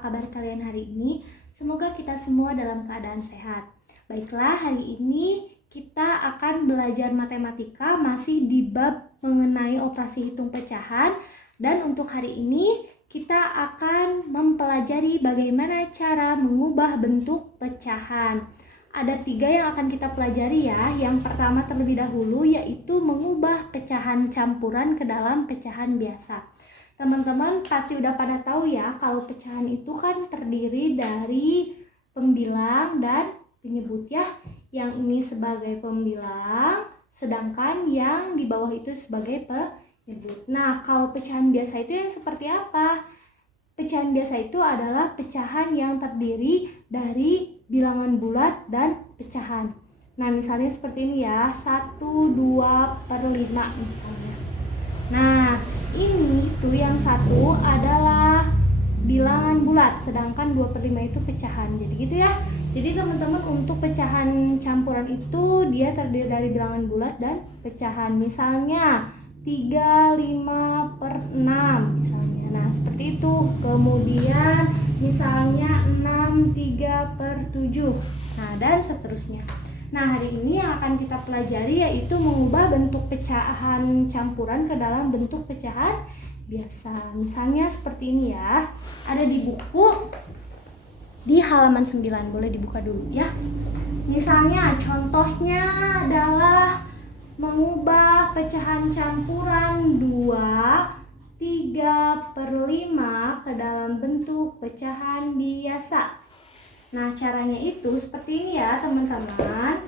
kabar kalian hari ini? Semoga kita semua dalam keadaan sehat. Baiklah, hari ini kita akan belajar matematika masih di bab mengenai operasi hitung pecahan. Dan untuk hari ini kita akan mempelajari bagaimana cara mengubah bentuk pecahan. Ada 3 yang akan kita pelajari ya. Yang pertama terlebih dahulu yaitu mengubah pecahan campuran ke dalam pecahan biasa. Teman-teman pasti udah pada tahu ya kalau pecahan itu kan terdiri dari pembilang dan penyebut ya. Yang ini sebagai pembilang, sedangkan yang di bawah itu sebagai penyebut. Nah, kalau pecahan biasa itu yang seperti apa? Pecahan biasa itu adalah pecahan yang terdiri dari bilangan bulat dan pecahan. Nah, misalnya seperti ini ya, 1, 2/5 misalnya. Nah, ini tuh yang satu adalah bilangan bulat, sedangkan 2/5 itu pecahan. Jadi gitu ya. Jadi teman-teman untuk pecahan campuran itu dia terdiri dari bilangan bulat dan pecahan. Misalnya 3/5/6 misalnya. Nah, seperti itu. Kemudian misalnya 6/3/7. Nah, dan seterusnya. Nah, hari ini yang akan kita pelajari yaitu mengubah bentuk pecahan campuran ke dalam bentuk pecahan biasa. Misalnya seperti ini ya. Ada di buku di halaman 9. Boleh dibuka dulu ya. Misalnya contohnya adalah mengubah pecahan campuran 2/3/5 ke dalam bentuk pecahan biasa. Nah, caranya itu seperti ini ya, teman-teman.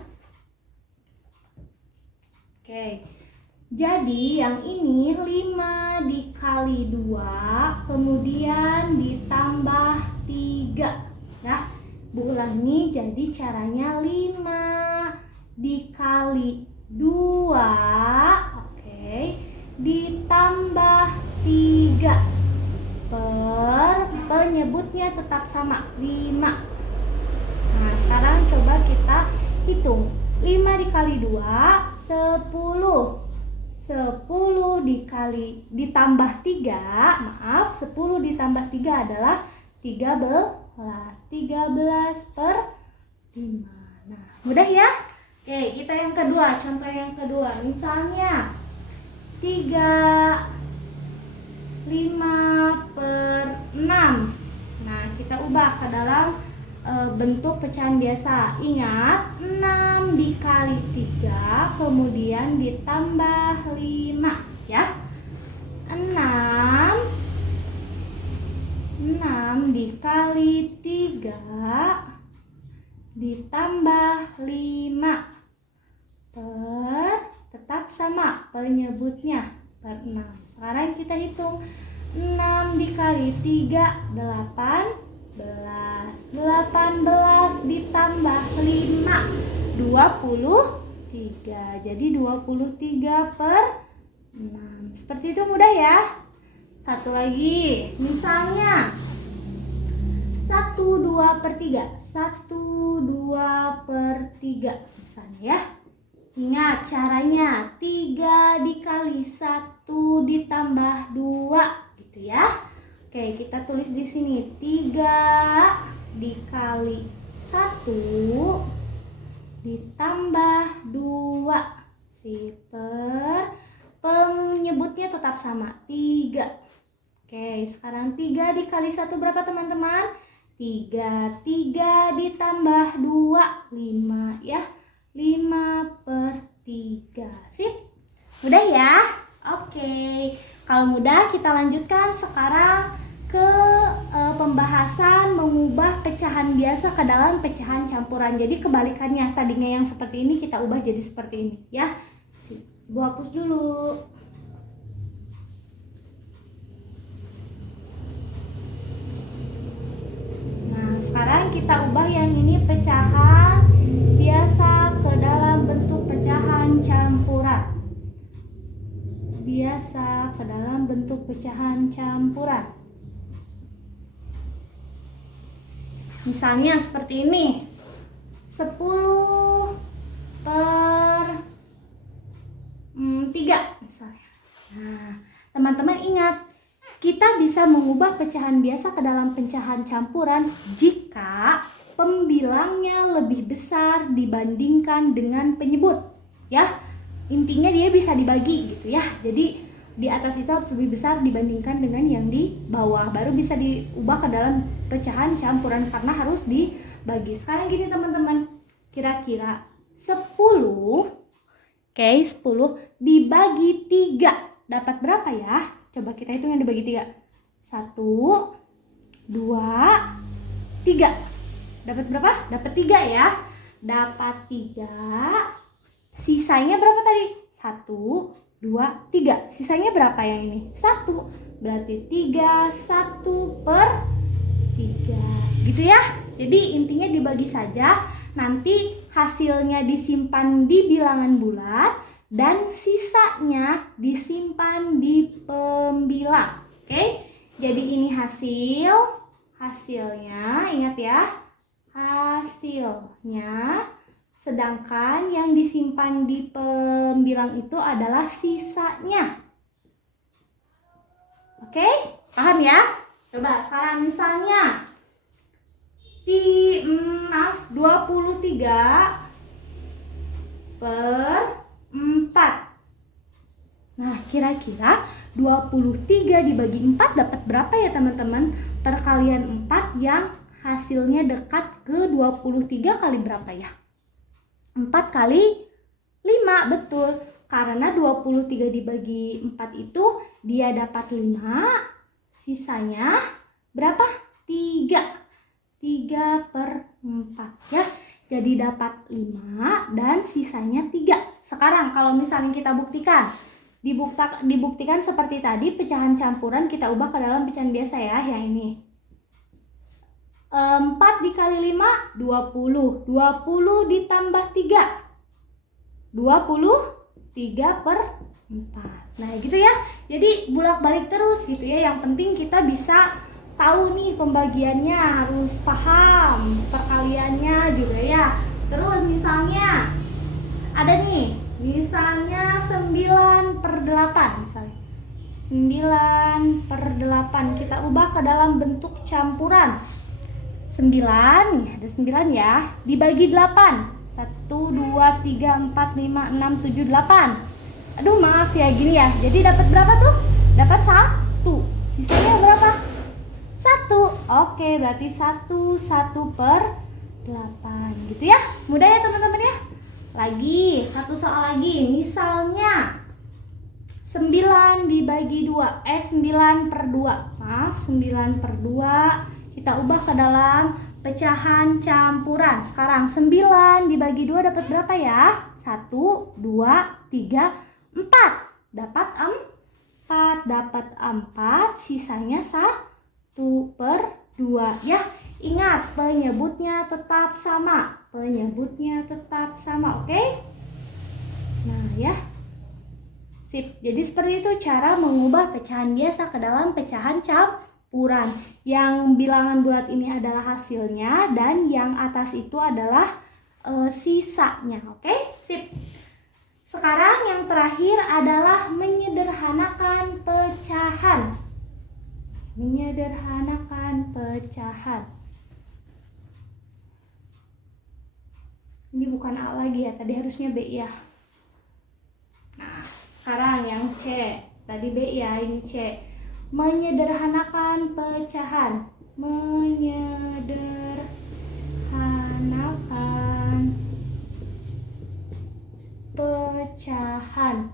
Oke. Jadi, yang ini 5 dikali 2, kemudian ditambah 3. Ya, Bu ulangi. Jadi, caranya 5 dikali 2, oke, ditambah 3 penyebutnya tetap sama, 5. Nah, sekarang coba kita hitung. 5 dikali 2, 10. 10 dikali ditambah 3, maaf, 10 ditambah 3 adalah 13. 13/5. Nah, mudah ya? Oke, kita yang kedua, contoh yang kedua. Misalnya 3/5/6. Nah, kita ubah ke dalam bentuk pecahan biasa. Ingat, 6 dikali 3, kemudian ditambah 5 ya. 6 dikali 3 ditambah 5 tetap sama penyebutnya per 6. Sekarang kita hitung. 6 dikali 3, 18 ditambah 5, 23. Jadi 23/6. Seperti itu, mudah ya. Satu lagi, misalnya 1/2/3. 1/2/3 misalnya ya. Ingat caranya, 3 dikali 1 ditambah 2 gitu ya. Oke, kita tulis di sini 3 dikali 1 ditambah 2. Penyebutnya tetap sama, 3. Oke, sekarang 3 dikali 1 berapa teman-teman? 3. 3 ditambah 2, 5 ya. 5/3. Sip? Mudah ya? Oke. Kalau mudah, kita lanjutkan sekarang ke pembahasan mengubah pecahan biasa ke dalam pecahan campuran. Jadi kebalikannya, tadinya yang seperti ini kita ubah jadi seperti ini ya. Ibu hapus dulu. Nah, sekarang kita ubah yang ini pecahan biasa ke dalam bentuk pecahan campuran. Biasa ke dalam bentuk pecahan campuran. Misalnya seperti ini. 10/3 misalnya. Nah, teman-teman ingat kita bisa mengubah pecahan biasa ke dalam pecahan campuran jika pembilangnya lebih besar dibandingkan dengan penyebut. Ya, intinya dia bisa dibagi gitu ya. Jadi di atas itu harus lebih besar dibandingkan dengan yang di bawah, baru bisa diubah ke dalam pecahan campuran karena harus dibagi. Sekarang gini teman-teman, kira-kira 10 dibagi 3 dapat berapa ya? Coba kita hitung yang dibagi 3. 1, 2, 3. Dapat berapa? Dapat 3 ya. Dapat 3. Sisanya berapa tadi? 1, 2, 3. Sisanya berapa yang ini? 1. Berarti 3, 1 per 3. Gitu ya. Jadi intinya dibagi saja. Nanti hasilnya disimpan di bilangan bulat dan sisanya disimpan di pembilang. Oke? Jadi ini hasilnya, ingat ya. Hasilnya, sedangkan yang disimpan di pembilang itu adalah sisanya. Oke? Paham ya? Coba sekarang misalnya 23 per 4. Nah, kira-kira 23 dibagi 4 dapat berapa ya teman-teman? Perkalian 4 yang hasilnya dekat ke 23 kali berapa ya? 4 kali 5, betul. Karena 23 dibagi 4 itu dia dapat 5, sisanya berapa? 3. 3 per 4 ya. Jadi dapat 5 dan sisanya 3. Sekarang kalau misalnya kita dibuktikan seperti tadi, pecahan campuran kita ubah ke dalam pecahan biasa ya, yang ini. 4 dikali 5, 20. 20 ditambah 3. 23 per 4. Nah gitu ya. Jadi bolak-balik terus gitu ya. Yang penting kita bisa tahu nih pembagiannya, harus paham perkaliannya juga ya. Terus misalnya ada nih, misalnya 9 per 8 misalnya. 9 per 8 kita ubah ke dalam bentuk campuran. 9, nih ada 9 ya, dibagi 8. 1, 2, 3, 4, 5, 6, 7, 8. Aduh maaf ya gini ya. Jadi dapat berapa tuh? Dapat 1. Sisanya berapa? 1. Oke, berarti 1 per 8 gitu ya. Mudah ya teman-teman ya. Lagi, satu soal lagi. Misalnya 9 dibagi 2. 9 per 2. Maaf, 9 per 2. Kita ubah ke dalam pecahan campuran. Sekarang 9 dibagi 2 dapat berapa ya? 1, 2, 3, 4. Dapat 4. Dapat 4, sisanya 1 per 2 ya. Ingat, penyebutnya tetap sama. Penyebutnya tetap sama, oke? Nah ya. Sip. Jadi seperti itu cara mengubah pecahan biasa ke dalam pecahan campuran. Yang bilangan bulat ini adalah hasilnya dan yang atas itu adalah sisanya, oke? Sip. Sekarang yang terakhir adalah menyederhanakan pecahan. Menyederhanakan pecahan. Ini bukan A lagi ya, tadi harusnya B ya. Nah, sekarang yang C. Tadi B ya, ini C. Menyederhanakan pecahan. Menyederhanakan pecahan.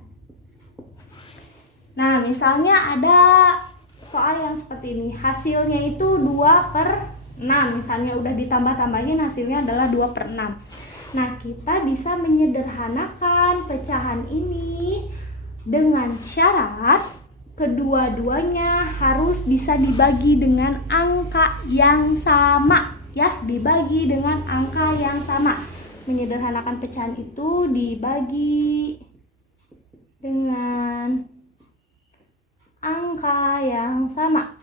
Nah, misalnya ada soal yang seperti ini. Hasilnya itu 2 per 6. Misalnya udah ditambah-tambahin, hasilnya adalah 2 per 6. Nah, kita bisa menyederhanakan pecahan ini dengan syarat kedua-duanya harus bisa dibagi dengan angka yang sama ya, dibagi dengan angka yang sama. Menyederhanakan pecahan itu dibagi dengan angka yang sama.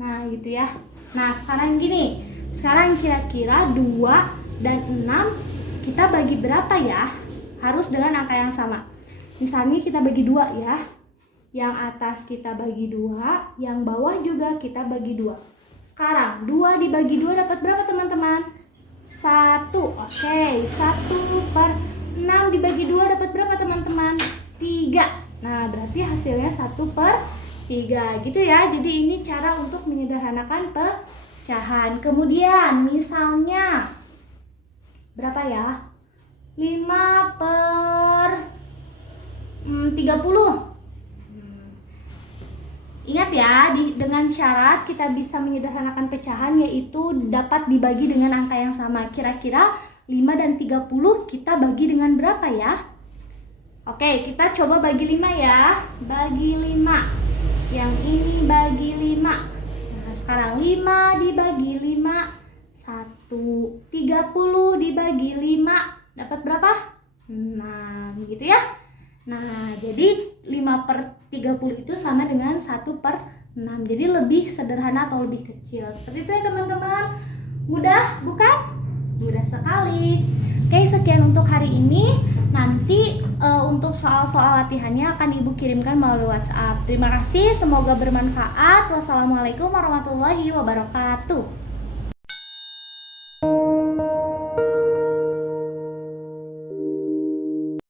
Nah, gitu ya. Nah, sekarang gini. Sekarang kira-kira 2 dan 6 kita bagi berapa ya? Harus dengan angka yang sama. Misalnya kita bagi 2 ya. Yang atas kita bagi 2, yang bawah juga kita bagi 2. Sekarang 2 dibagi 2 dapat berapa teman-teman? 1. Oke, 1/6 dibagi 2 dapat berapa teman-teman? 3. Nah, berarti hasilnya 1/3 gitu ya. Jadi ini cara untuk menyederhanakan pecahan. Kemudian misalnya berapa ya? 5/30. Ingat ya, dengan syarat kita bisa menyederhanakan pecahan, yaitu dapat dibagi dengan angka yang sama. Kira-kira 5 dan 30 kita bagi dengan berapa ya? Oke, kita coba bagi 5 ya. Bagi 5. Yang ini bagi 5. Nah, sekarang 5 dibagi 5. 1. 30 dibagi 5. Dapat berapa? 6, gitu ya. Nah, jadi 5/30 itu sama dengan 1/6. Jadi lebih sederhana atau lebih kecil. Seperti itu ya teman-teman. Mudah, bukan? Mudah sekali. Oke, sekian untuk hari ini. Nanti untuk soal-soal latihannya akan Ibu kirimkan melalui WhatsApp. Terima kasih, semoga bermanfaat. Wassalamualaikum warahmatullahi wabarakatuh.